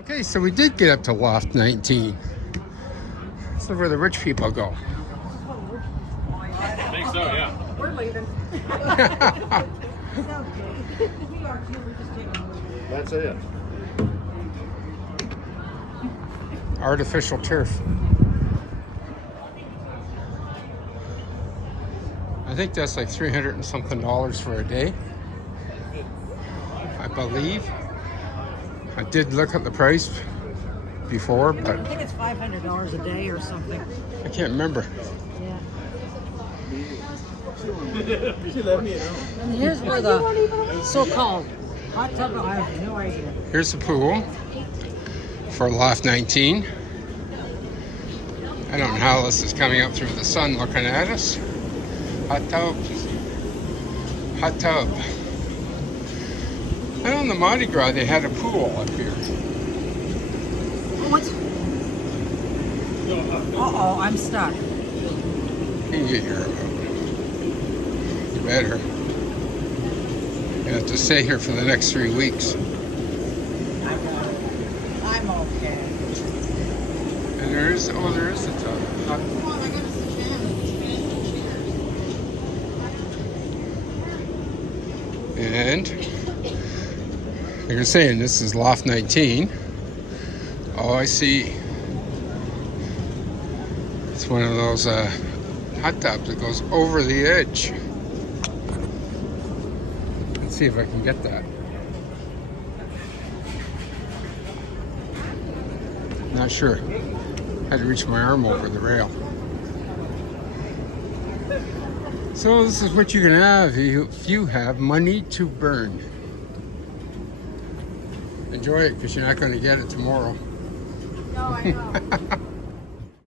Okay, so we did get up to Loft 19. This is where the rich people go. I think so, yeah. We're leaving. That's it. Artificial turf. I think that's like $300 and something for a day, I believe. I did look at the price before, but I think it's $500 a day or something. I can't remember. Yeah. And here's where the so-called hot tub. I have no idea. Here's the pool for Loft 19. I don't know how this is coming up through the sun looking at us. Hot tub. Hot tub. I know in the Mardi Gras they had a pool up here. What's? Uh-oh, I'm stuck. You can get your remote. You better. You have to stay here for the next 3 weeks. I'm okay. And there is the tub. Come on, I gotta sit down. And like you're saying, this is Loft 19. Oh, I see. It's one of those hot tubs that goes over the edge. Let's see if I can get that. Not sure. Had to reach my arm over the rail. So this is what you can have if you have money to burn. Enjoy it, because you're not going to get it tomorrow. No, I know.